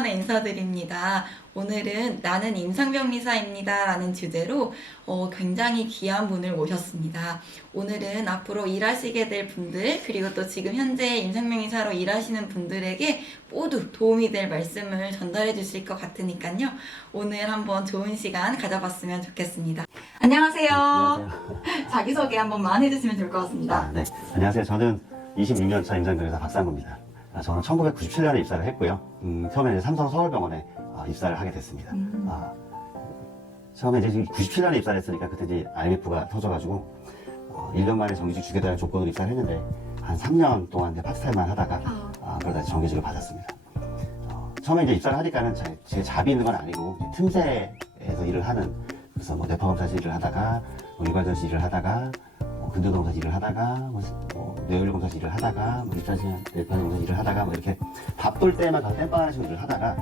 오랜만에 인사드립니다. 오늘은 나는 임상병리사입니다 라는 주제로 굉장히 귀한 분을 모셨습니다. 오늘은 앞으로 일하시게 될 분들, 그리고 또 지금 현재 임상병리사로 일하시는 분들에게 모두 도움이 될 말씀을 전달해 주실 것 같으니까요. 오늘 한번 좋은 시간 가져봤으면 좋겠습니다. 안녕하세요. 안녕하세요. 자기소개 한 번만 해주시면 좋을 것 같습니다. 네, 안녕하세요. 저는 26년차 임상병리사 박상구입니다. 저는 1997년에 입사를 했고요. 처음에 이제 삼성 서울병원에 입사를 하게 됐습니다. 처음에 이제 97년에 입사를 했으니까 그때 이제 IMF가 터져가지고 1년 만에 정규직 주겠다는 조건으로 입사를 했는데 한 3년 동안 이제 파트타임만 하다가 그러다 정규직을 받았습니다. 처음에 이제 입사를 하니까는 제 잡이 있는 건 아니고 틈새에서 일을 하는, 그래서 뭐 뇌파검사실 일을 하다가 일관전실 일을 하다가 근조동사 일을 하다가 뇌혈검사 일을 하다가 입사시간 뇌파검사 일을 하다가 이렇게 바쁠 때만 가서 땜빵 하는 식으로 일을 하다가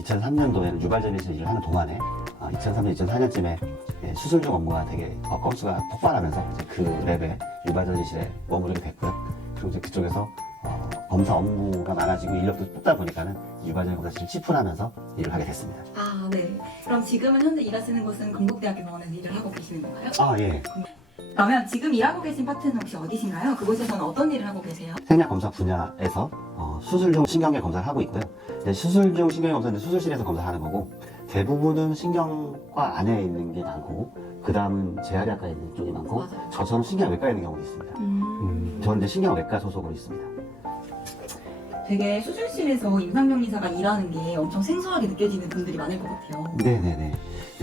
이제 2003년도에는 유발전실 일을 하는 동안에 2003년, 2004년쯤에 수술 중 업무가 되게 건수가 폭발하면서 이제 그 랩에 유발전실에 머무르게 됐고요. 그리고 이제 그쪽에서 검사 업무가 많아지고 인력도 뽑다 보니까는 유발전 검사실을 치풀하면서 일을 하게 됐습니다. 아, 네. 그럼 지금은 현재 일하시는 곳은 건국대학교 병원에서 일을 하고 계시는 건가요? 아, 예. 그러면 지금 일하고 계신 파트는 혹시 어디신가요? 그곳에서는 어떤 일을 하고 계세요? 생략 검사 분야에서 수술 중 신경계 검사를 하고 있고요. 수술 중 신경계 검사는 수술실에서 검사하는 거고, 대부분은 신경과 안에 있는 게 많고, 그 다음은 재활의학과에 있는 쪽이 많고, 맞아요. 저처럼 신경외과에 있는 경우도 있습니다. 저는 이제 신경외과 소속으로 있습니다. 되게 수술실에서 임상병리사가 일하는 게 엄청 생소하게 느껴지는 분들이 많을 것 같아요. 네네네.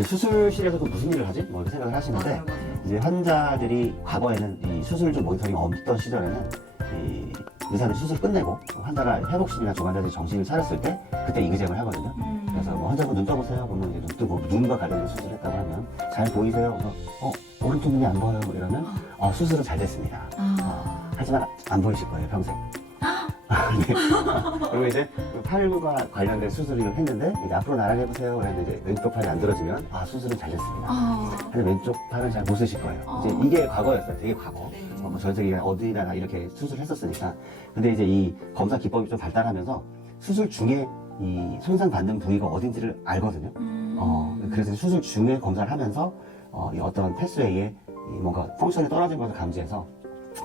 수술실에서도 무슨 일을 하지? 뭐 이렇게 생각을 하시는데, 맞아요, 맞아요. 이제 환자들이 과거에는 이 수술 중 모니터링이 없던 시절에는 이 의사들이 수술 끝내고 환자가 회복심이나 중환자들이 정신을 차렸을 때 그때 이그잼을 하거든요. 그래서 뭐 환자분 눈 떠보세요. 그러면 이제 눈 뜨고 눈과 관련된 수술을 했다고 하면 잘 보이세요? 그래서 오른쪽 눈이 안 보여요. 이러면 수술은 잘 됐습니다. 하지만 안 보이실 거예요, 평생. 네. 그리고 이제 팔과 관련된 수술을 했는데 이제 앞으로 나란히 해보세요. 그랬는데 이제 왼쪽 팔이 안 들어지면 수술은 잘 됐습니다. 근데 왼쪽 팔은 잘 못 쓰실 거예요. 이제 이게 과거였어요. 되게 과거. 네. 전 세계 어디나 이렇게 수술을 했었으니까. 근데 이제 이 검사 기법이 좀 발달하면서 수술 중에 이 손상 받는 부위가 어딘지를 알거든요. 그래서 수술 중에 검사를 하면서 이 어떤 패스웨이에 뭔가 펑션이 떨어진 것을 감지해서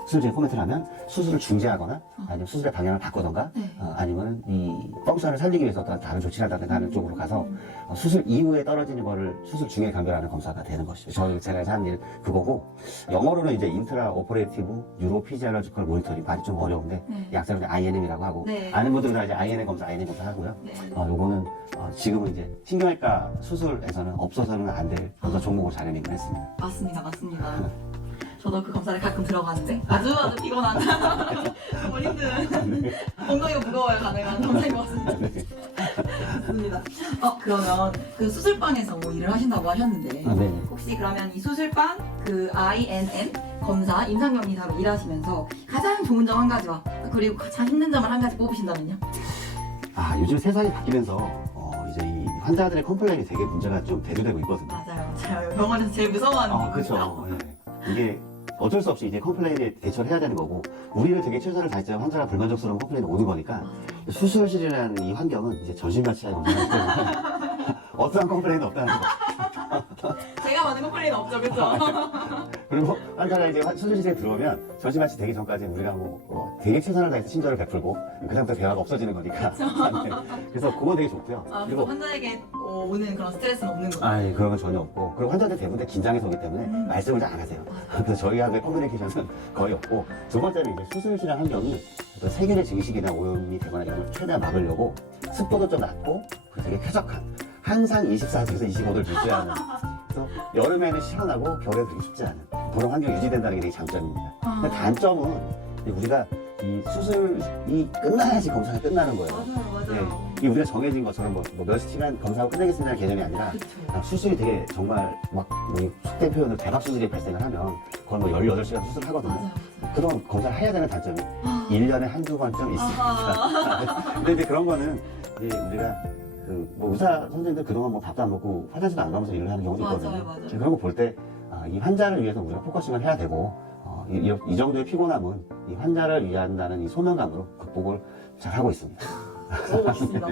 수술 중에 코멘트를 하면 수술을 중지하거나 아니면 수술의 방향을 바꾸던가 아니면 이 펑션을 살리기 위해서 어떤 다른 조치를 한다든가 하는 쪽으로 가서 수술 이후에 떨어지는 거를 수술 중에 감별하는 검사가 되는 것이죠. 제가 하는 일 그거고, 영어로는 이제 인트라 오퍼레이티브 유로 피지올로지컬 모니터링, 말이 좀 어려운데 약자로 INM이라고 하고, 아는 분들은 다 이제 INM 검사 하고요. 요거는 지금은 이제 신경외과 수술에서는 없어서는 안 될 검사 종목으로 자리매김을 했습니다. 맞습니다, 맞습니다. 저도 그 검사를 가끔 들어가는데 아주 피곤한 정말 힘든 엉덩이가 무거워야 가능한 검사인 것 같습니다. 좋습니다. 그러면 그 수술방에서 일을 하신다고 하셨는데 네네. 혹시 그러면 이 수술방 그 INM 검사 임상병리사로 일하시면서 가장 좋은 점 한 가지와 그리고 가장 힘든 점을 한 가지 뽑으신다면요? 요즘 세상이 바뀌면서 이제 이 환자들의 컴플레인이 되게 문제가 좀 대두되고 있거든요. 맞아요. 병원에서 제일 무서워하는 부분이죠. 그렇죠. 이게 어쩔 수 없이 이제 컴플레인에 대처를 해야 되는 거고, 우리는 되게 최선을 다했지만 환자가 불만족스러운 컴플레인이 오는 거니까 수술실이라는 이 환경은 이제 전신마취하고 어떠한 컴플레인도 없다는 거. 제가 받은 컴플레인은 없죠, 그렇죠? 그리고 환자가 이제 수술실에 들어오면 전신마취 되기 전까지 우리가 되게 최선을 다해서 친절을 베풀고 그다음부터 대화가 없어지는 거니까. 네. 그래서 그거 되게 좋고요. 그리고 환자에게 오는 그런 스트레스는 없는 거죠? 그런 건 전혀 없고, 그리고 환자들 대부분 긴장해서 오기 때문에 말씀을 잘 안 하세요. 그래서 저희하고의 커뮤니케이션은 거의 없고, 두 번째는 이제 수술실의 환경이 어떤 세균의 증식이나 오염이 되거나 이런 걸 최대한 막으려고 습도도 좀 낮고, 그리고 되게 쾌적한, 항상 24도에서 25도를 유지하는, 그래서 여름에는 시원하고 겨울에는 되게 춥지 않은 그런 환경이 유지된다는 게 되게 장점입니다. 근데 단점은 우리가 이 수술이 끝나야지 검사가 끝나는 거예요. 맞아요. 이게 우리가 정해진 것처럼 몇 시간 검사하고 끝내겠습니다는 개념이 아니라, 수술이 되게 정말 속된 표현으로 대박 수술이 발생을 하면 그건 18시간 수술을 하거든요. 맞아요. 그동안 검사를 해야 되는 단점이 1년에 한두 번쯤 있습니다. 근데 이제 그런 거는 이제 우리가 의사 선생님들 그동안 밥도 안 먹고 화장실도 안 가면서 일을 하는 경우도 있거든요. 맞아요. 그런 거 볼 때 이 환자를 위해서 우리가 포커싱을 해야 되고, 이 정도의 피곤함은 이 환자를 위한다는 이 소명감으로 극복을 잘 하고 있습니다. 너무 멋있습니다.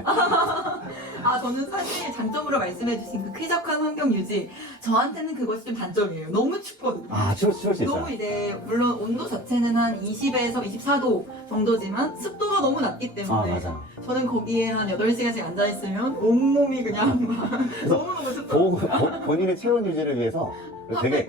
아, 저는 사실 장점으로 말씀해주신 그 쾌적한 환경 유지, 저한테는 그것이 좀 단점이에요. 너무 춥거든요. 아, 추울 수 있어요. 너무 이제 물론 온도 자체는 한 20에서 24도 정도지만 습도가 너무 낮기 아, 때문에 맞아. 저는 거기에 한 8시간씩 앉아있으면 온몸이 그냥 막 너무너무 춥다. 본인의 체온 유지를 위해서 되게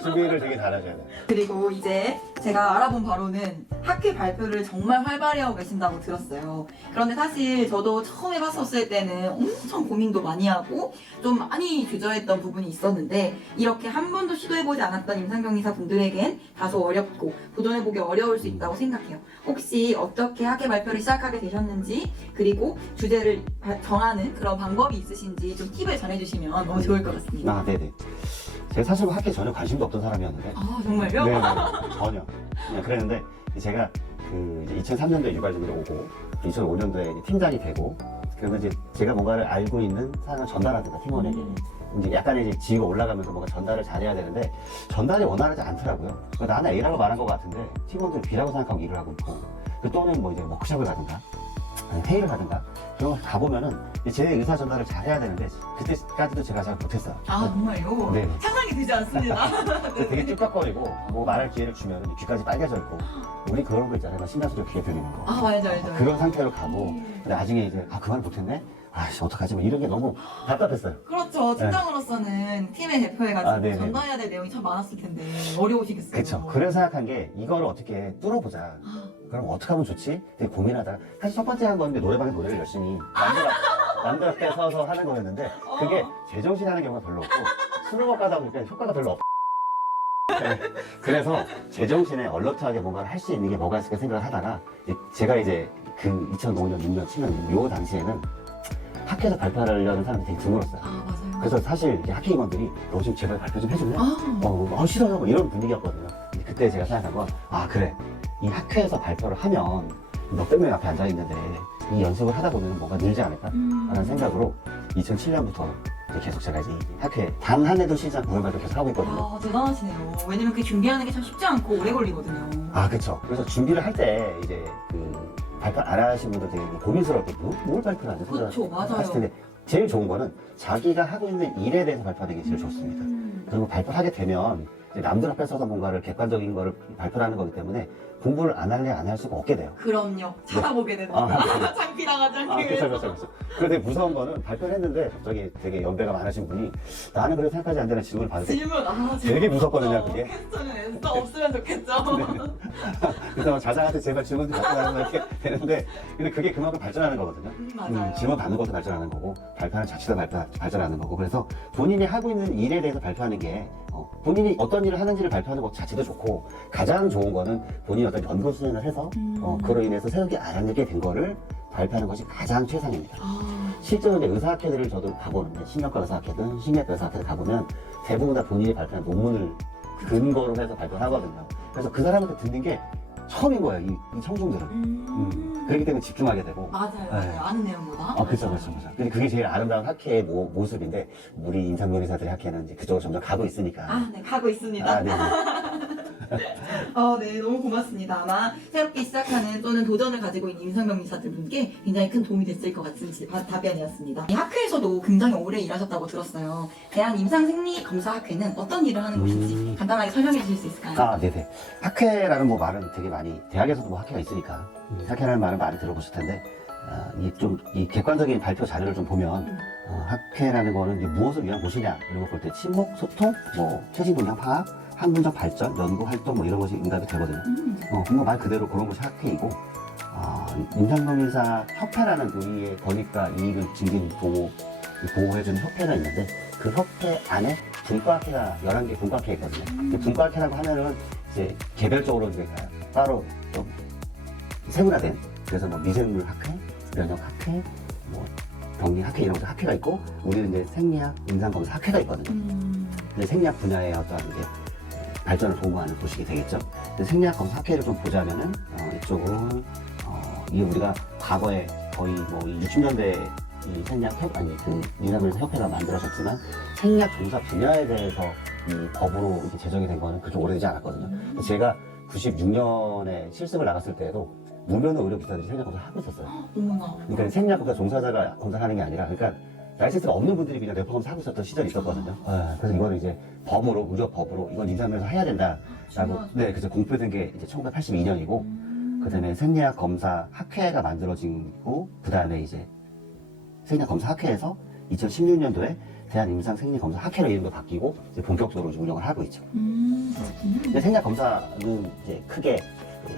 준비를 되게 잘하셔야 돼요. 그리고 이제 제가 알아본 바로는 학회 발표를 정말 활발히 하고 계신다고 들었어요. 그런데 사실 저도 처음 해봤었을 때는 엄청 고민도 많이 하고 좀 많이 주저했던 부분이 있었는데 이렇게 한 번도 시도해보지 않았던 임상병리사 분들에겐 다소 어렵고 도전해보기 어려울 수 있다고 생각해요. 혹시 어떻게 학회 발표를 시작하게 되셨는지 그리고 주제를 정하는 그런 방법이 있으신지 좀 팁을 전해주시면 너무 좋을 것 같습니다. 아, 네네. 제가 사실 학교에 전혀 관심도 없던 사람이었는데. 아, 정말요? 네, 전혀. 그냥 그랬는데 제가 그 이제 2003년도에 유관중으로 오고 2005년도에 팀장이 되고 그러면 이제 제가 뭔가를 알고 있는 사람을 전달하든가 팀원에게 이제 약간의 이제 지위가 올라가면서 뭔가 전달을 잘해야 되는데 전달이 원활하지 않더라고요. 나는 A라고 말한 것 같은데 팀원들이 B라고 생각하고 일을 하고 있고 또는 뭐 이제 워크숍을 가든가 아니, 회의를 하든가 그런 거 가보면은 제 의사 전달을 잘해야 되는데 그때까지도 제가 잘 못했어요. 아, 정말요? 네. 상상이 되지 않습니다. 그래서 되게 쭈뼛거리고 뭐 말할 기회를 주면 귀까지 빨개져 있고 우리 그런 거 있잖아요. 신경 쓰고 귀에 들리는 거. 아, 알죠. 그런 상태로 가고 근데 나중에 이제 그 말 못했네? 아씨 어떡하지? 뭐 이런 게 너무 답답했어요. 그렇죠. 팀장으로서는 팀에 대표해가지고 아, 네네. 전달해야 될 내용이 참 많았을 텐데 어려우시겠어요. 그쵸. 그래서 생각한 게 이거를 어떻게 뚫어보자. 그럼 어떻게 하면 좋지? 되게 고민하다가 사실 첫 번째 한 건데 노래방에 노래를 열심히 남들 앞에 서서 하는 거였는데 그게 제정신 하는 경우가 별로 없고 술을 먹고 하다 보니까 효과가 별로 없고 네. 그래서 제정신에 얼러트하게 뭔가를 할 수 있는 게 뭐가 있을까 생각을 하다가 제가 이제 그 2005년, 6년, 7년 요 당시에는 학회에서 발표하려는 사람들이 되게 드물었어요. 아, 맞아요. 그래서 사실 이제 학회 임원들이 너 좀 제발 발표 좀 해줄래? 싫어요. 뭐 이런 분위기였거든요. 근데 그때 제가 생각한 건, 아, 그래. 이 학회에서 발표를 하면 너 때문에 앞에 앉아있는데 이 연습을 하다 보면 뭔가 늘지 않을까? 라는 생각으로 2007년부터 계속 제가 이제 학회 단 한 해도 쉬지 않고 공연 발표 계속 하고 있거든요. 아, 대단하시네요. 왜냐면 그 준비하는 게 참 쉽지 않고 오래 걸리거든요. 아, 그쵸. 그래서 준비를 할 때 이제 그 발표 안 하신 분들 되게 고민스러울 때 뭘 발표를 하지? 그쵸, 맞아요. 하실 텐데 제일 좋은 거는 자기가 하고 있는 일에 대해서 발표하는 게 제일 좋습니다. 그리고 발표를 하게 되면 이제 남들 앞에 서서 뭔가를 객관적인 거를 발표를 하는 거기 때문에 공부를 안 할래 안 할 수가 없게 돼요. 그럼요. 찾아보게 되는 아, 거. 창피당하지 않기 위해서. 그렇죠. 그런데 무서운 거는 발표를 했는데 갑자기 되게 연배가 많으신 분이 나는 그렇게 생각하지 않는다는 질문을 받을 때 질문. 되게 무섭거든요, 그게. 퀘스천은 엔서 없으면 좋겠죠. 그래서 자장한테 제발 질문 좀 받고 가는 이렇게 되는데 근데 그게 그만큼 발전하는 거거든요. 맞아요. 질문 받는 것도 발전하는 거고 발표하는 자체도 발전하는 거고 그래서 본인이 하고 있는 일에 대해서 발표하는 게 본인이 어떤 일을 하는지를 발표하는 것 자체도 좋고 가장 좋은 거는 본인이 어떤 연구 수행을 해서 그로 인해서 새롭게 알아내게 된 거를 발표하는 것이 가장 최상입니다. 실제로 이제 의사학회들을 저도 가보는데 신경과 의사학회든 심리학과 의사학회를 가보면 대부분 다 본인이 발표한 논문을 근거로 해서 발표를 하거든요. 그래서 그 사람한테 듣는 게 처음인 거예요, 이 청중들은. 그렇기 때문에 집중하게 되고. 맞아요. 네. 아는 내용보다. 그렇죠. 근데 그게 제일 아름다운 학회의 모습인데, 우리 임상변리사들의 학회는 이제 그쪽으로 점점 가고 있으니까. 아, 네, 가고 있습니다. 네. 네, 너무 고맙습니다. 아마 새롭게 시작하는 또는 도전을 가지고 있는 임상병리사들 분께 굉장히 큰 도움이 됐을 것 같은 답변이었습니다. 이 학회에서도 굉장히 오래 일하셨다고 들었어요. 대한임상생리검사학회는 어떤 일을 하는 곳인지 간단하게 설명해 주실 수 있을까요? 네네. 학회라는 뭐 말은 되게 많이, 대학에서도 뭐 학회가 있으니까, 학회라는 말은 많이 들어보실 텐데, 이 객관적인 발표 자료를 좀 보면, 학회라는 거는 이제 무엇을 위한 곳이냐, 이런 거 볼 때 친목, 소통, 뭐, 최신 분야 파악, 학문적 발전, 연구 활동 뭐 이런 것이 응답이 되거든요. 그런 거 말 그대로 그런 것이 학회이고, 임상병리사 협회라는 우리의 권익과 이익을 증진 보호해주는 협회가 있는데, 그 협회 안에 분과학회가 11개 분과학회가 있거든요. 분과학회라고 하면은 이제 개별적으로 이제 따로 좀 세분화된, 그래서 뭐 미생물 학회, 면역 학회, 뭐 병리 학회 이런 것들 학회가 있고, 우리는 이제 생리학, 임상검사 학회가 있거든요. 근데 생리학 분야의 어떠한 이제 발전을 도모하는 곳이 되겠죠. 근데 생리학 검사 학회를 좀 보자면은 이쪽은 이게 우리가 과거에 거의 뭐 60년대 이 생리학 임상검사 협회가 만들어졌지만 생리학 종사 분야에 대해서 이 법으로 이렇게 제정이 된 거는 그렇게 오래되지 않았거든요. 제가 96년에 실습을 나갔을 때에도 무면허 의료 기사들이 생략 검사 하고 있었어요. 어머나. 그러니까 생략 검사 종사자가 검사하는 게 아니라, 그러니까 라이센스가 없는 분들이 그냥 뇌파 검사 하고 있었던 시절이 있었거든요. 그래서 이거를 이제 법으로, 의료 법으로 이건 임상병에서 해야 된다라고, 중요하죠. 네, 그래서 공표된 게 이제 1982년이고, 그다음에 생략 검사 학회가 만들어지고, 그다음에 이제 생략 검사 학회에서 2016년도에 대한 임상 생리 검사 학회로 이름도 바뀌고 이제 본격적으로 이제 운영을 하고 있죠. 그렇군요. 근데 생략 검사는 이제 크게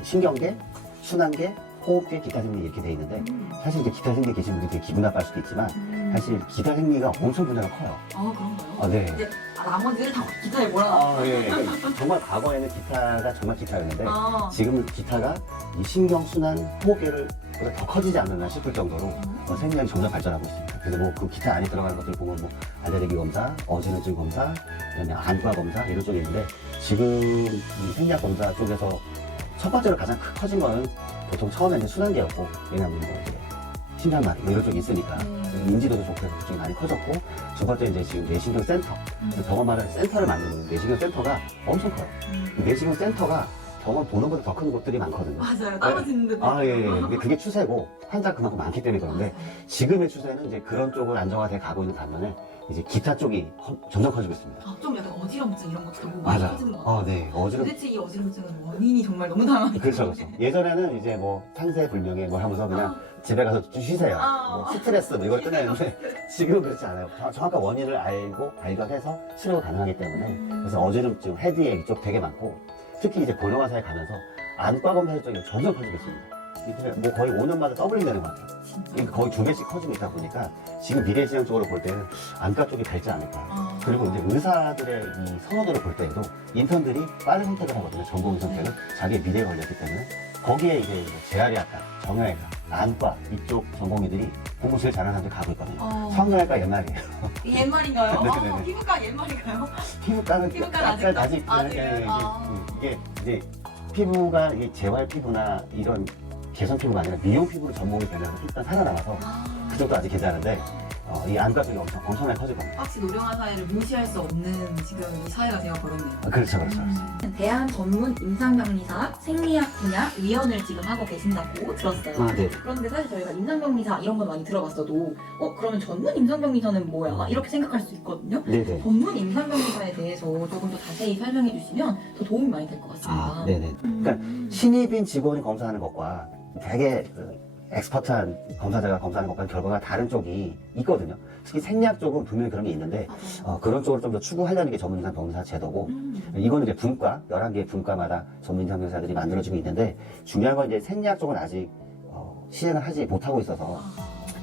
신경계, 순환계, 호흡계, 기타 생리 이렇게 돼 있는데, 사실 이제 기타 생리 계신 분들이 되게 기분 나빠할 수도 있지만 사실 기타 생리가 엄청 분야가 커요. 아, 그런가요? 아, 네. 이제 나머지를 다 기타에 몰아넣어. 아, 예. 정말 과거에는 기타가 정말 기타였는데 아, 지금은 기타가 이 신경, 순환, 호흡계를 보다 더 커지지 않았나 싶을 정도로 생리학이 점점 발전하고 있습니다. 그래서 뭐 그 기타 안에 들어가는 것들 보면 뭐 알레르기 검사, 어지러증 검사, 그다음에 안과 검사 이런 쪽이 있는데, 지금 이 생리학 검사 쪽에서 첫 번째로 가장 커진 거는 보통 처음에 이제 순환계였고, 왜냐하면 뭐 이제 심장마비 뭐 이런 쪽이 있으니까 인지도도 좋고 해서 그쪽이 많이 커졌고, 두 번째 이제 지금 뇌신경 센터, 병원 말하는 센터를 만드는 뇌신경 센터가 엄청 커요. 뇌신경 센터가 병원 보는 것보다 더 큰 곳들이 많거든요. 맞아요. 떨어지는데도. 아, 예, 예. 근데 그게 추세고, 환자 그만큼 많기 때문에 그런데, 지금의 추세는 이제 그런 쪽으로 안정화돼 가고 있는 반면에, 이제 기타 쪽이 점점 커지고 있습니다. 아, 좀 약간 어지럼증 이런 것도 많이 맞아. 커지는 것 같아요. 아, 네. 도대체 이 어지럼증은 원인이 정말 너무 다양하기 그렇죠, 때문에. 그렇죠. 예전에는 이제 뭐, 탄세불명예 뭐 하면서 그냥 집에 가서 좀 쉬세요. 뭐 스트레스 뭐 이걸 끝내는데, 지금은 그렇지 않아요. 정확한 원인을 알고 발견해서 치료가 가능하기 때문에, 그래서 어지럼증, 헤드에 이쪽 되게 많고, 특히 이제 고령화사에 가면서 안과 검사 쪽이 점점 커지고 있습니다. 이게 뭐 거의 5년마다 더블링 되는 것 같아요. 진짜. 이게 거의 2배씩 커지고 있다 보니까 지금 미래지향적으로 볼 때는 안과 쪽이 갈지 않을까. 그리고 이제 의사들의 이 선호도를 볼 때에도 인턴들이 빠른 선택을 하거든요. 전공 선택을. 자기의 미래에 걸렸기 때문에 거기에 이제 재활의학과, 정형외과, 안과 이쪽 전공의들이 공부 제일 잘하는 사람들이 가고 있거든요. 성형외과 옛날이에요. 옛말인가요? 네네네. 피부과 옛말인가요? 피부과는 피부과는 아직도? 아, 예, 그래요? 예, 아. 이게 이제 피부가 이게 재활 피부나 이런 개선 피부가 아니라 미용 피부로 전공이 되면서 일단 살아남아서 그 정도 아직 괜찮은데, 이 안과 쪽이 엄청나게 커질 겁니다. 확실히 노령한 사회를 무시할 수 없는 지금 이 사회가 되어버렸네요. 그렇죠, 그렇죠. 대한 전문 임상병리사 생리학 분야 위원을 지금 하고 계신다고 들었어요. 아, 네. 그런데 사실 저희가 임상병리사 이런 건 많이 들어봤어도 그러면 전문 임상병리사는 뭐야? 이렇게 생각할 수 있거든요. 네네. 전문 임상병리사에 대해서 조금 더 자세히 설명해 주시면 더 도움이 많이 될 것 같습니다. 아, 네네. 그러니까 신입인 직원이 검사하는 것과 되게 엑스퍼트한 검사자가 검사하는 것과 결과가 다른 쪽이 있거든요. 특히 생리학 쪽은 분명히 그런 게 있는데, 그런 쪽으로 좀 더 추구하려는 게 전문인상 병사 제도고, 이거는 이제 분과, 11개의 분과마다 전문인상 병사들이 만들어지고 있는데, 중요한 건 이제 생리학 쪽은 아직 시행을 하지 못하고 있어서,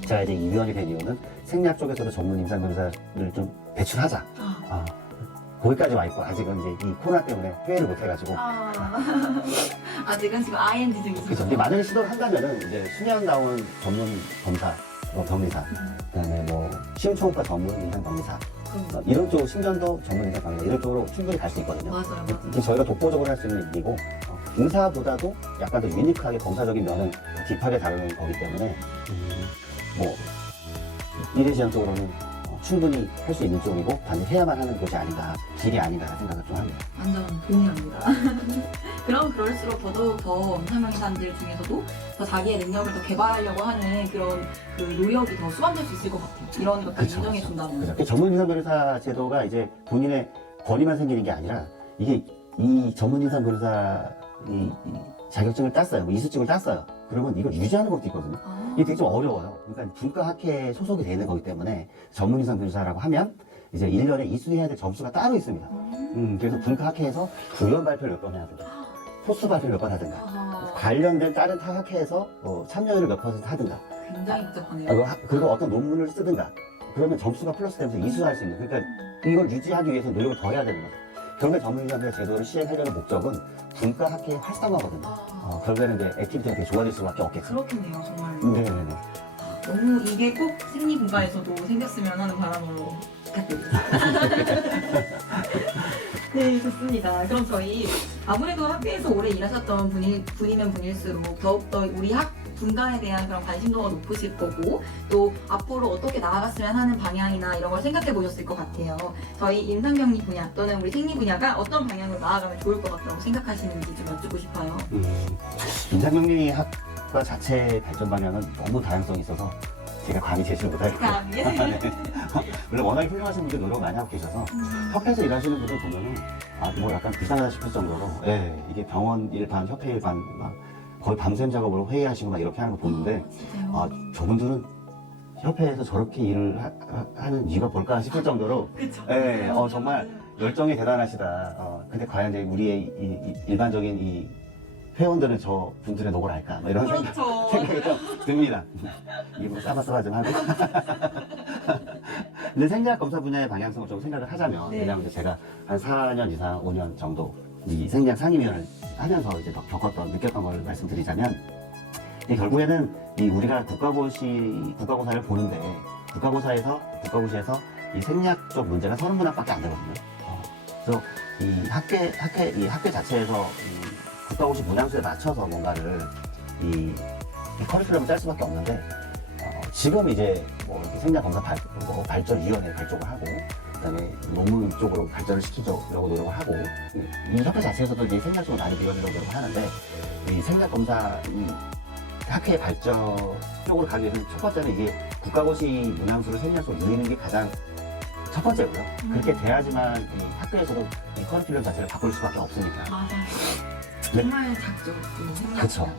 제가 이제 이 위원이 된 이유는 생리학 쪽에서도 전문 임상 변호사를 좀 배출하자. 거기까지 와 있고, 아직은 이제 이 코로나 때문에 회의를 못 해가지고. 아직은 지금 ING 중이시죠? 그렇죠. 근데 만약에 시도를 한다면은 이제 수면 나온 전문 검사, 뭐 병리사, 그다음에 뭐 심초음파 전문 임상 병리사, 이런 쪽 심전도 전문 임상 병리사 이런 쪽으로 충분히 갈 수 있거든요. 맞아요. 이게 저희가 독보적으로 할 수 있는 일이고, 의사보다도 약간 더 유니크하게 검사적인 면은 딥하게 다루는 거기 때문에 뭐 미래지향적으로는 충분히 할 수 있는 쪽이고 단지 해야만 하는 곳이 아닌가, 길이 아닌가 생각을 좀 합니다. 완전 동의합니다. 그럼 그럴수록 더더욱 더 임상병리사들 중에서도 더 자기의 능력을 더 개발하려고 하는 그런 그 노력이 더 수반될 수 있을 것 같아요. 이런 것들 그쵸, 인정해 그쵸. 준다면. 그죠. 그 전문 인상 변호사 제도가 이제 본인의 권위만 생기는 게 아니라, 이게 이 전문 인상 변호사 이 자격증을 땄어요. 뭐 이수증을 땄어요. 그러면 이걸 유지하는 것도 있거든요. 이게 되게 좀 어려워요. 그러니까 분과학회에 소속이 되는 거기 때문에 전문 인상 변호사라고 하면 이제 1년에 이수해야 될 점수가 따로 있습니다. 그래서 분과학회에서 부연 발표를 몇 번 해야 된다. 포스 발표를 몇 번 하든가. 관련된 다른 타 학회에서 참여율을 몇 % 하든가. 굉장히 복잡하네요. 그리고 어떤 논문을 쓰든가. 그러면 점수가 플러스 되면서 이수할 수 있는. 그러니까 이걸 유지하기 위해서 노력을 더 해야 되는 거죠. 결국에 전문인상 제도를 시행하려는 목적은 분과 학회의 활성화거든요. 결국에는 이제 액티비티가 되게 좋아질 수밖에 없겠죠. 그렇겠네요, 정말. 네네네. 너무 이게 꼭 생리분과에서도 생겼으면 하는 바람으로 부탁드립니다. 네, 좋습니다. 그럼 저희 아무래도 학교에서 오래 일하셨던 분이면 분일수록 더욱더 우리 분과에 대한 그런 관심도가 높으실 거고, 또 앞으로 어떻게 나아갔으면 하는 방향이나 이런 걸 생각해 보셨을 것 같아요. 저희 임상병리 분야 또는 우리 생리 분야가 어떤 방향으로 나아가면 좋을 것 같다고 생각하시는지 좀 여쭙고 싶어요. 임상병리 생략과 자체 발전 방향은 너무 다양성이 있어서 제가 감히 제시를 못하겠고요. 네. 물론 워낙에 훌륭하신 분들 노력 많이 하고 계셔서 협회에서 일하시는 분들 보면은 뭐 약간 불쌍하다 싶을 정도로 이게 병원 일반, 협회 일반 막 거의 밤샘 작업으로 회의하시고 막 이렇게 하는 거 보는데 저분들은 협회에서 저렇게 일을 하는 이유가 뭘까 싶을 정도로 그쵸. 정말 열정이 대단하시다. 근데 과연 이제 우리의 이 일반적인 이 회원들은 저 분들의 녹을 알까? 뭐 이런 그렇죠. 생각이 좀 듭니다. 이거 싸바싸바 좀 하고. 근데 생략 검사 분야의 방향성을 좀 생각을 하자면, 네. 왜냐하면 제가 한 4년 이상, 5년 정도 이 생략 상임위원을 하면서 이제 느꼈던 걸 말씀드리자면, 결국에는 이 우리가 국가고사를 보는데, 국가고시에서 이 생략 쪽 문제가 30문항밖에 안 되거든요. 그래서 이 학교 자체에서 이 국가고시 문항수에 맞춰서 뭔가를 이 커리큘럼을 짤 수밖에 없는데, 지금 이제 뭐 이렇게 생략 검사 발전위원회 발족을 하고, 그다음에 논문 쪽으로 발전을 시키려고 노력을 하고, 이 협회 자체에서도 이제 생략 쪽을 많이 비워주려고 노력을 하는데, 이 생략 검사 학회의 발전 쪽으로 가기 위해서는 첫 번째는 이게 국가고시 문항수를 생략으로 늘리는 게 가장 첫 번째고요. 그렇게 돼야지만 이 학교에서도 이 커리큘럼 자체를 바꿀 수밖에 없으니까. 맞아요. 네. 정말 작죠. 그렇죠.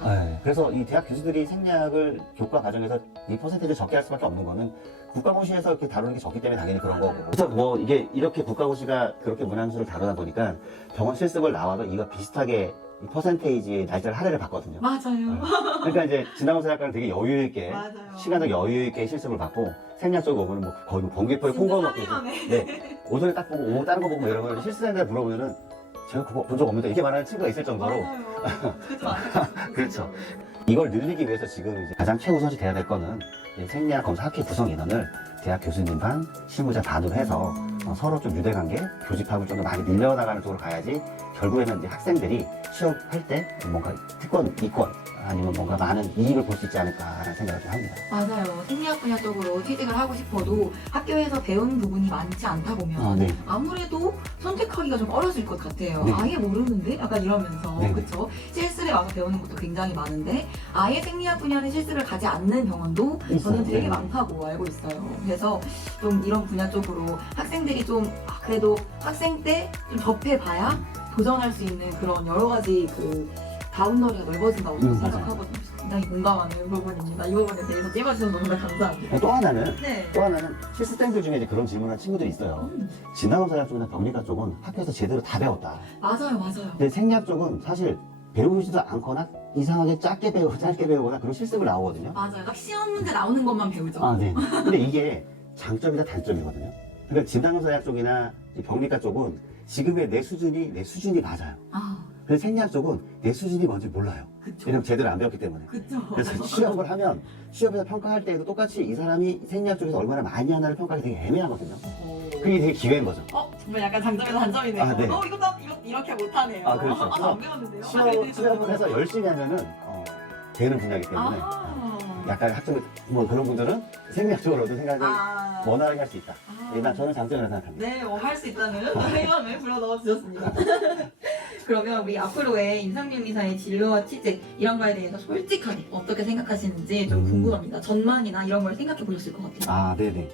그래서 이 대학 교수들이 생략을 교과 과정에서 이 퍼센테이지를 적게 할 수밖에 없는 거는 국가고시에서 이렇게 다루는 게 적기 때문에 당연히 그런 거고. 그래서 뭐 이게 이렇게 국가고시가 그렇게 문항수를 다루다 보니까 병원 실습을 나와도 이거 비슷하게 이 퍼센테이지의 날짜를 할애를 받거든요. 맞아요. 그러니까 이제 진단검사학과는 되게 여유 있게 맞아요. 시간적 여유 있게 실습을 받고 생략 쪽 오면 뭐 거의 뭐 번개포에 콩고 먹고 네. 오전에 딱 보고 다른 거 보고 이런 걸 실습생한테 물어보면은 제가 그거 본 적 없는데 이렇게 말하는 친구가 있을 정도로 맞아요. 그죠? 그렇죠. 이걸 늘리기 위해서 지금 이제 가장 최우선시 돼야 될 거는 이 생략 검사 학회 구성 인원을 대학 교수님 반, 실무자 반으로 해서 서로 좀 유대관계, 교집합을 좀 더 많이 늘려나가는 쪽으로 가야지 결국에는 이제 학생들이 취업할 때 뭔가 특권, 이권 아니면 뭔가 많은 이익을 볼 수 있지 않을까라는 생각을 좀 합니다. 맞아요. 생리학 분야 쪽으로 취직을 하고 싶어도 학교에서 배우는 부분이 많지 않다 보면 네. 아무래도 선택하기가 좀 어려질 것 같아요. 네. 아예 모르는데? 약간 이러면서 네. 그쵸? 실습에 와서 배우는 것도 굉장히 많은데 아예 생리학 분야는 실습을 가지 않는 병원도 저는 되게 네. 많다고 알고 있어요. 그래서 좀 이런 분야 쪽으로 학생들이 좀 그래도 학생 때 좀 접해봐야 도전할 수 있는 그런 여러 가지 그 바운더리가 넓어진다고 저는 맞아요. 생각하거든요. 굉장히 공감하는 부분입니다. 이 부분에 대해서 찝어주셔서 너무나 감사합니다. 또 하나는 네. 실습생들 중에 이제 그런 질문을 한 친구들이 있어요. 진단검사학 쪽이나 병리과 쪽은 학교에서 제대로 다 배웠다. 맞아요, 맞아요. 근데 생리학 쪽은 사실 배우지도 않거나 이상하게 짧게 배우거나 그런 실습을 나오거든요. 맞아요. 딱 시험 문제 나오는 것만 배우죠. 네. 근데 이게 장점이다 단점이거든요. 그러니까 진단검사학 쪽이나 이 병리과 쪽은 지금의 내 수준이 맞아요. 아, 근데 생리학 쪽은 내 수준이 뭔지 몰라요. 그쵸. 왜냐면 제대로 안 배웠기 때문에. 그쵸. 그래서 시험을 하면 시험에서 평가할 때에도 똑같이 이 사람이 생리학 쪽에서 얼마나 많이 하나를 평가하기 되게 애매하거든요. 그게 되게 기회인 거죠. 정말 약간 장점에서 단점이네요. 네. 이거 이렇게 못하네요. 그렇죠. 안 배웠는데요. 시험을 해서 열심히 하면은 되는 분야이기 때문에 약간 학점 뭐 그런 분들은 생리학 쪽으로도 생각을 원활하게 할 수 있다. 일단 저는 장점이라고 생각합니다. 네, 할 수 있다는 회원을 불러넣어 주셨습니다. 그러면 우리 앞으로의 임상병리사의 진로와 취직 이런 거에 대해서 솔직하게 어떻게 생각하시는지 좀 궁금합니다. 전망이나 이런 걸 생각해 보셨을 것 같아요. 네네.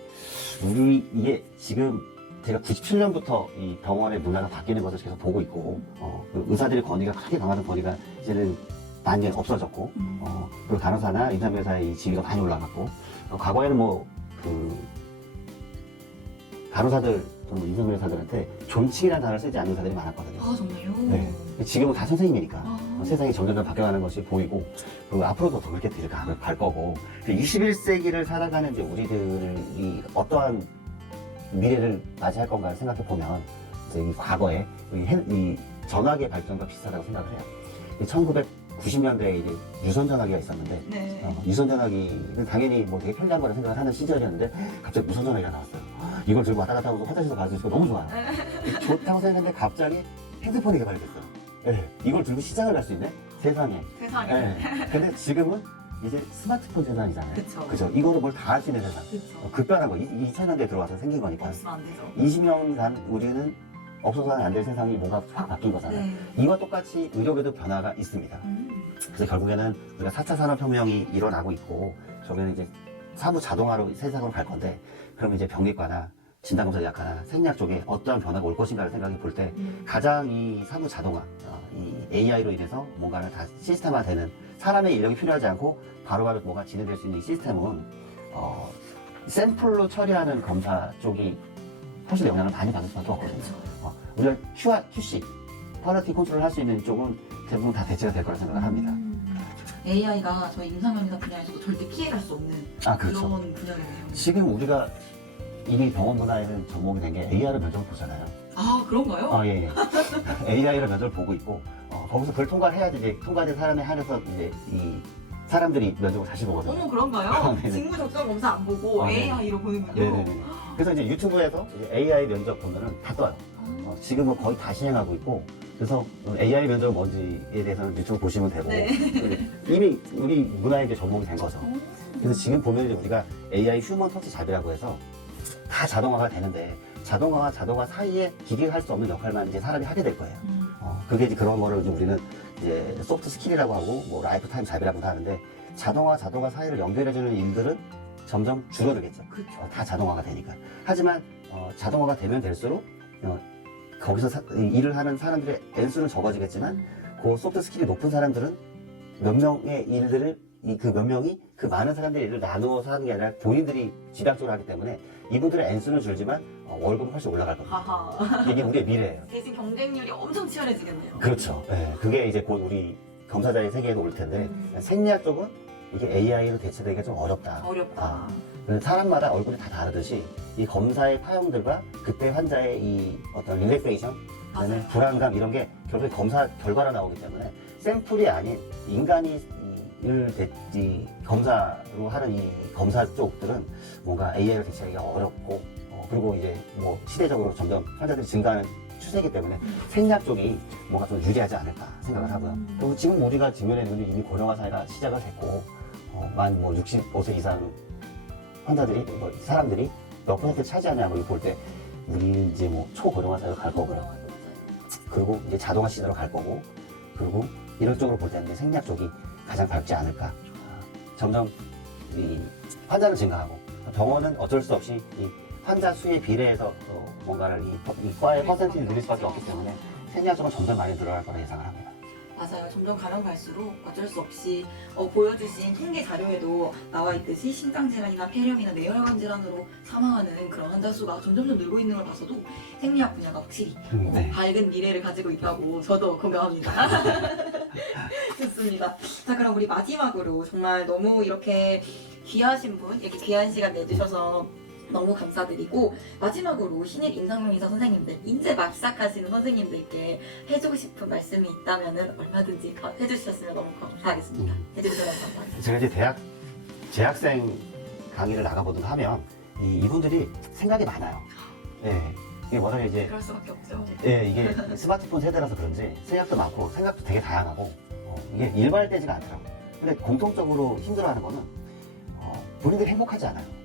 이게 지금 제가 97년부터 이 병원의 문화가 바뀌는 것을 계속 보고 있고, 그 의사들의 권위가 크게 강화된 권위가 이제는 많이 없어졌고, 그리고 간호사나 임상병리사의 이 지위가 많이 올라갔고, 과거에는 간호사들, 또는 임상병리사들한테 존칭이라는 단어를 쓰지 않는 의사들이 많았거든요. 정말요? 네. 지금은 다 선생님이니까 아. 세상이 점점 바뀌어가는 것이 보이고, 그리고 앞으로도 더 그렇게 갈 거고, 21세기를 살아가는 이제 우리들이 어떠한 미래를 맞이할 건가를 생각해 보면, 이제 이 과거에 이 전화기의 발전과 비슷하다고 생각을 해요. 1990년대에 이제 유선전화기가 있었는데, 네. 유선전화기는 당연히 뭐 되게 편리한 거라 생각을 하는 시절이었는데, 갑자기 무선전화기가 나왔어요. 이걸 들고 왔다 갔다 하면서 화장실에서 받을 수 있고 너무 좋아요. 좋다고 생각했는데 갑자기 핸드폰이 개발됐어요. 네, 이걸 들고 시장을 갈 수 있네? 세상에. 세상에. 네. 근데 지금은 이제 스마트폰 세상이잖아요. 그쵸. 그죠? 이거로 뭘 다 할 수 있는 세상. 그쵸. 급변한 거. 2000년대에 들어와서 생긴 거니까. 없으면 안 되죠. 20년간 우리는 없어서는 안 될 세상이 뭔가 확 바뀐 거잖아요. 네. 이와 똑같이 의료계도 변화가 있습니다. 그래서 결국에는 우리가 4차 산업혁명이 일어나고 있고 저기는 이제 사무 자동화로 세상으로 갈 건데 그러면 이제 병리과나 진단검사의학과나 생리학 쪽에 어떠한 변화가 올 것인가를 생각해 볼 때 가장 이 사무 자동화, 이 AI로 인해서 뭔가를 다 시스템화되는 사람의 인력이 필요하지 않고 바로바로 뭐가 진행될 수 있는 이 시스템은 샘플로 처리하는 검사 쪽이 훨씬 영향을 많이 받을 수밖에 없거든요. 우리가 QC, 퀄리티 컨트롤 할 수 있는 쪽은 대부분 다 대체가 될 거라 생각을 합니다. AI가 저희 임상병리사 분야에서도 절대 피해갈 수 없는 그렇죠. 그런 분야겠네요. 지금 우리가 이미 병원 문화에는 접목이 된 게 AI로 면접을 보잖아요. 아, 그런가요? 예. AI로 면접을 보고 있고, 거기서 그걸 통과를 해야지 이제 통과된 사람에 한해서 이제 이 사람들이 면접을 다시 보거든요. 어머, 그런가요? 네네. 직무 적성 검사 안 보고 네. AI로 보는군요. 네네네. 그래서 이제 유튜브에서 이제 AI 면접 보면은 다 떠요. 지금은 거의 다 시행하고 있고, 그래서 AI 면접은 뭔지에 대해서는 유튜브 보시면 되고, 네. 이미 우리 문화에 이제 접목이 된 거죠. 그래서 지금 보면 이제 우리가 AI 휴먼 터치 잡이라고 해서 다 자동화가 되는데, 자동화와 자동화 사이에 기계가 할 수 없는 역할만 이제 사람이 하게 될 거예요. 그게 이제 그런 거를 이제 우리는 이제 소프트 스킬이라고 하고, 뭐 라이프 타임 잡이라고도 하는데, 자동화 사이를 연결해주는 일들은 점점 줄어들겠죠. 그렇죠. 다 자동화가 되니까. 하지만 자동화가 되면 될수록 거기서 일을 하는 사람들의 N수는 적어지겠지만 그 소프트 스킬이 높은 사람들은 몇 명의 일들을 그 몇 명이 그 많은 사람들의 일을 나누어서 하는 게 아니라 본인들이 지방적으로 하기 때문에 이분들의 N수는 줄지만 월급은 훨씬 올라갈 겁니다. 하하. 이게 우리의 미래예요. 대신 경쟁률이 엄청 치열해지겠네요. 그렇죠. 네, 그게 이제 곧 우리 검사자의 세계에도 올 텐데 생리학 쪽은 이게 AI로 대체되기가 좀 어렵다. 어렵다. 사람마다 얼굴이 다 다르듯이 이 검사의 파형들과 그때 환자의 이 어떤 릴렉세이션, 그다음에 불안감 이런 게 결국에 검사 결과로 나오기 때문에 샘플이 아닌 인간이 이 검사로 하는 이 검사 쪽들은 뭔가 AI로 대체하기가 어렵고 그리고 이제 뭐 시대적으로 점점 환자들이 증가하는 추세이기 때문에 생리학 쪽이 뭔가 좀 유리하지 않을까 생각을 하고요. 그리고 지금 우리가 직면해 있는 이미 고령화 사회가 시작을 했고 만 뭐 65세 이상 환자들이 사람들이 몇 퍼센트 차지하냐고 볼 때 우리는 이제 뭐 초고령화 사회로 갈 거고 그리고 이제 자동화 시대로 갈 거고 그리고 이런 쪽으로 볼 때는 생리학 쪽이 가장 밝지 않을까. 점점 이 환자는 증가하고 병원은 어쩔 수 없이 이 환자 수에 비례해서 뭔가를 이 과의 퍼센티지를 늘릴 수밖에 없기 때문에 생리학 쪽은 점점 많이 늘어날 거라 예상을 합니다. 맞아요. 점점 가면 갈수록 어쩔 수 없이 보여주신 통계 자료에도 나와 있듯이 심장질환이나 폐렴이나 뇌혈관 질환으로 사망하는 그런 환자 수가 점점 늘고 있는 걸 봐서도 생리학 분야가 확실히 네. 밝은 미래를 가지고 있다고 저도 공감합니다. 좋습니다. 자, 그럼 우리 마지막으로 정말 너무 이렇게 귀하신 분, 이렇게 귀한 시간 내주셔서 너무 감사드리고 마지막으로 신입 임상병리사 선생님들, 이제 막 시작하시는 선생님들께 해주고 싶은 말씀이 있다면 얼마든지 해주셨으면 너무 감사하겠습니다. 해주셔서 감사합니다. 제가 이제 재학생 강의를 나가보든가 하면 이분들이 생각이 많아요. 예. 이게 워낙에 이제 그럴 수밖에 없죠. 예, 이게 스마트폰 세대라서 그런지 생각도 많고 생각도 되게 다양하고 이게 일괄되지가 않더라고요. 근데 공통적으로 힘들어하는 거는 본인들이 행복하지 않아요.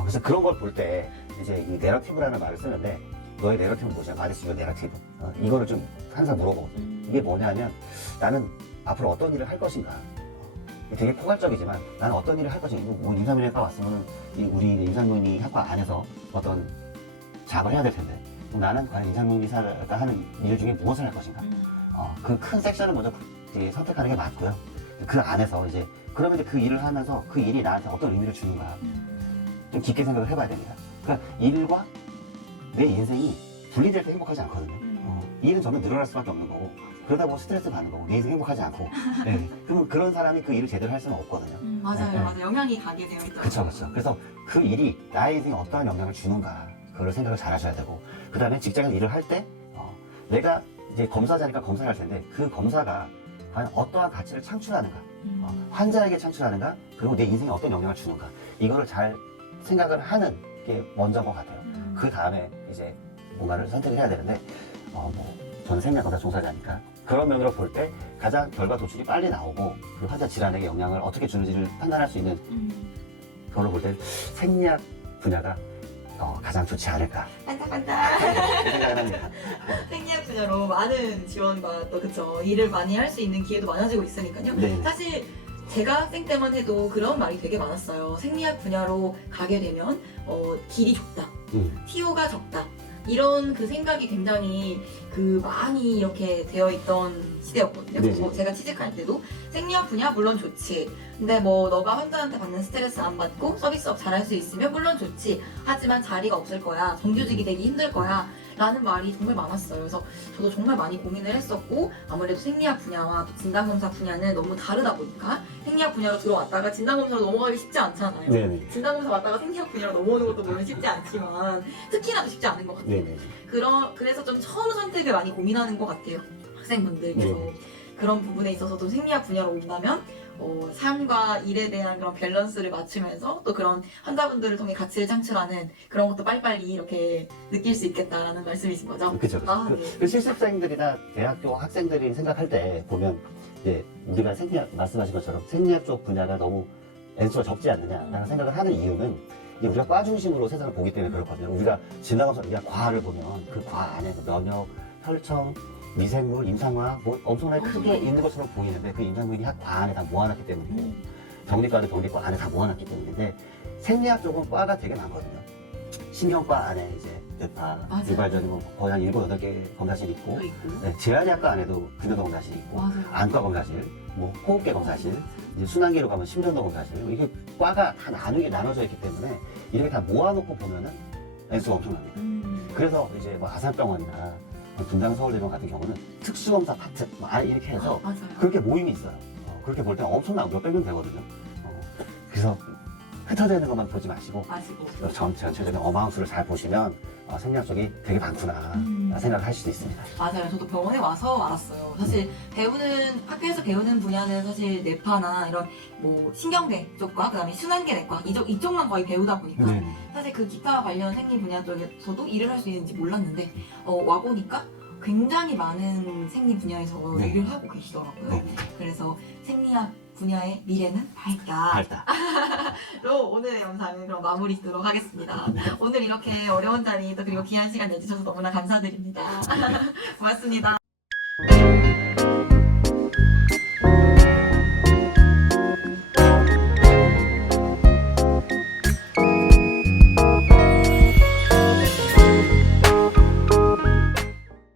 그래서 그런 걸 볼 때 이제 이 내러티브라는 말을 쓰는데 너의 내러티브는 무엇이야? 말해주면 내러티브. 이거를 좀 항상 물어보거든요. 이게 뭐냐면 나는 앞으로 어떤 일을 할 것인가. 되게 포괄적이지만 나는 어떤 일을 할 것인가. 뭐 임상병리학과 왔으면 우리 임상병리 학과 안에서 어떤 작업을 해야 될 텐데 그럼 나는 과연 임상병리사가 하는 일 중에 무엇을 할 것인가. 그 큰 섹션을 먼저 선택하는 게 맞고요. 그 안에서 이제 그러면 이제 그 일을 하면서 그 일이 나한테 어떤 의미를 주는가. 좀 깊게 생각을 해봐야 됩니다. 그러니까 일과 내 인생이 분리될 때 행복하지 않거든요. 일은 점점 늘어날 수밖에 없는 거고 그러다 보면 스트레스 받는 거고 내 인생 행복하지 않고 네. 그러면 그런 사람이 그 일을 제대로 할 수는 없거든요. 맞아요. 네. 맞아요. 영향이 가게 되어 있더라고요. 그렇죠. 그래서 그 일이 나의 인생에 어떠한 영향을 주는가 그걸 생각을 잘 하셔야 되고 그 다음에 직장에서 일을 할 때 내가 이제 검사자니까 검사를 할 텐데 그 검사가 과연 어떠한 가치를 창출하는가 환자에게 창출하는가 그리고 내 인생에 어떤 영향을 주는가 이거를 잘 생각을 하는 게 먼저인 것 같아요. 그 다음에 이제 뭔가를 선택을 해야 되는데, 저는 생리학과 종사자니까. 그런 면으로 볼 때 가장 결과 도출이 빨리 나오고, 그 환자 질환에게 영향을 어떻게 주는지를 판단할 수 있는, 그걸로 볼 때 생리학 분야가 가장 좋지 않을까 반짝반짝. 생각을 합니다. 생리학 분야로 많은 지원과 또 그쵸 일을 많이 할 수 있는 기회도 많아지고 있으니까요. 네. 사실 제가 학생 때만 해도 그런 말이 되게 많았어요. 생리학 분야로 가게 되면 길이 좁다, 티오가 적다. 이런 그 생각이 굉장히 많이 이렇게 되어 있던 시대였거든요. 네. 그래서 제가 취직할 때도 생리학 분야 물론 좋지. 근데 뭐 너가 환자한테 받는 스트레스 안 받고 서비스업 잘할 수 있으면 물론 좋지. 하지만 자리가 없을 거야. 정규직이 되기 힘들 거야. 라는 말이 정말 많았어요. 그래서 저도 정말 많이 고민을 했었고 아무래도 생리학 분야와 또 진단검사 분야는 너무 다르다 보니까 생리학 분야로 들어왔다가 진단검사로 넘어가기 쉽지 않잖아요. 네네. 진단검사 왔다가 생리학 분야로 넘어오는 것도 물론 쉽지 않지만 특히나 더 쉽지 않은 것 같아요. 네네. 그래서 좀 처음 선택을 많이 고민하는 것 같아요. 학생분들께서. 네. 그런 부분에 있어서도 생리학 분야로 온다면 삶과 일에 대한 그런 밸런스를 맞추면서 또 그런 환자분들을 통해 가치를 창출하는 그런 것도 빨리빨리 이렇게 느낄 수 있겠다라는 말씀이신 거죠? 그쵸. 아, 네. 그 실습생들이나 대학교 학생들이 생각할 때 보면 이제 우리가 생리학 말씀하신 것처럼 생리학 쪽 분야가 너무 엔수가 적지 않느냐라는 생각을 하는 이유는 이제 우리가 과 중심으로 세상을 보기 때문에 그렇거든요. 우리가 진단검사 우리가 과를 보면 그 과 안에 면역, 혈청, 미생물, 임상화학 뭐 엄청나게 크게 있는 것처럼 보이는데 그 임상물이 과 안에 다 모아놨기 때문이고 정리과도 정리과 안에 다 모아놨기 때문인데 생리학 쪽은 과가 되게 많거든요. 신경과 안에 이제 뇌파, 맞아요. 유발전이 뭐 거의 한 7, 8개 검사실이 있고 또 있고. 네, 재활의학과 안에도 근효도 검사실이 있고 맞아요. 안과 검사실, 뭐 호흡기 검사실, 이제 순환기로 가면 심전도 검사실 이게 과가 다 나눠져 있기 때문에 이렇게 다 모아놓고 보면은 액수가 엄청납니다. 그래서 이제 뭐 아산병원이나 분당서울대병원 같은 경우는 특수검사 파트 이렇게 해서 맞아요. 그렇게 모임이 있어요. 그렇게 볼 때는 엄청나고 몇백 명 되거든요. 그래서 흩어지는 것만 보지 마시고 마시고. 전체적인 어마운트를 잘 보시면 생리학 쪽이 되게 많구나 생각을 하실 수 있습니다. 맞아요. 저도 병원에 와서 알았어요. 사실 학교에서 배우는 분야는 사실 뇌파나 이런 뭐 신경계 쪽과 그다음에 순환계 내과 이쪽만 거의 배우다 보니까 사실 그 기타 관련 생리 분야 쪽에서도 일을 할 수 있는지 몰랐는데 와 보니까 굉장히 많은 생리 분야에서 네. 일을 하고 계시더라고요. 네. 그래서 생리학 분야의 미래는 밝다. 밝다. 로 오늘의 영상은 그럼 마무리 짓도록 하겠습니다. 오늘 이렇게 어려운 자리 또 그리고 귀한 시간 내주셔서 너무나 감사드립니다. 고맙습니다.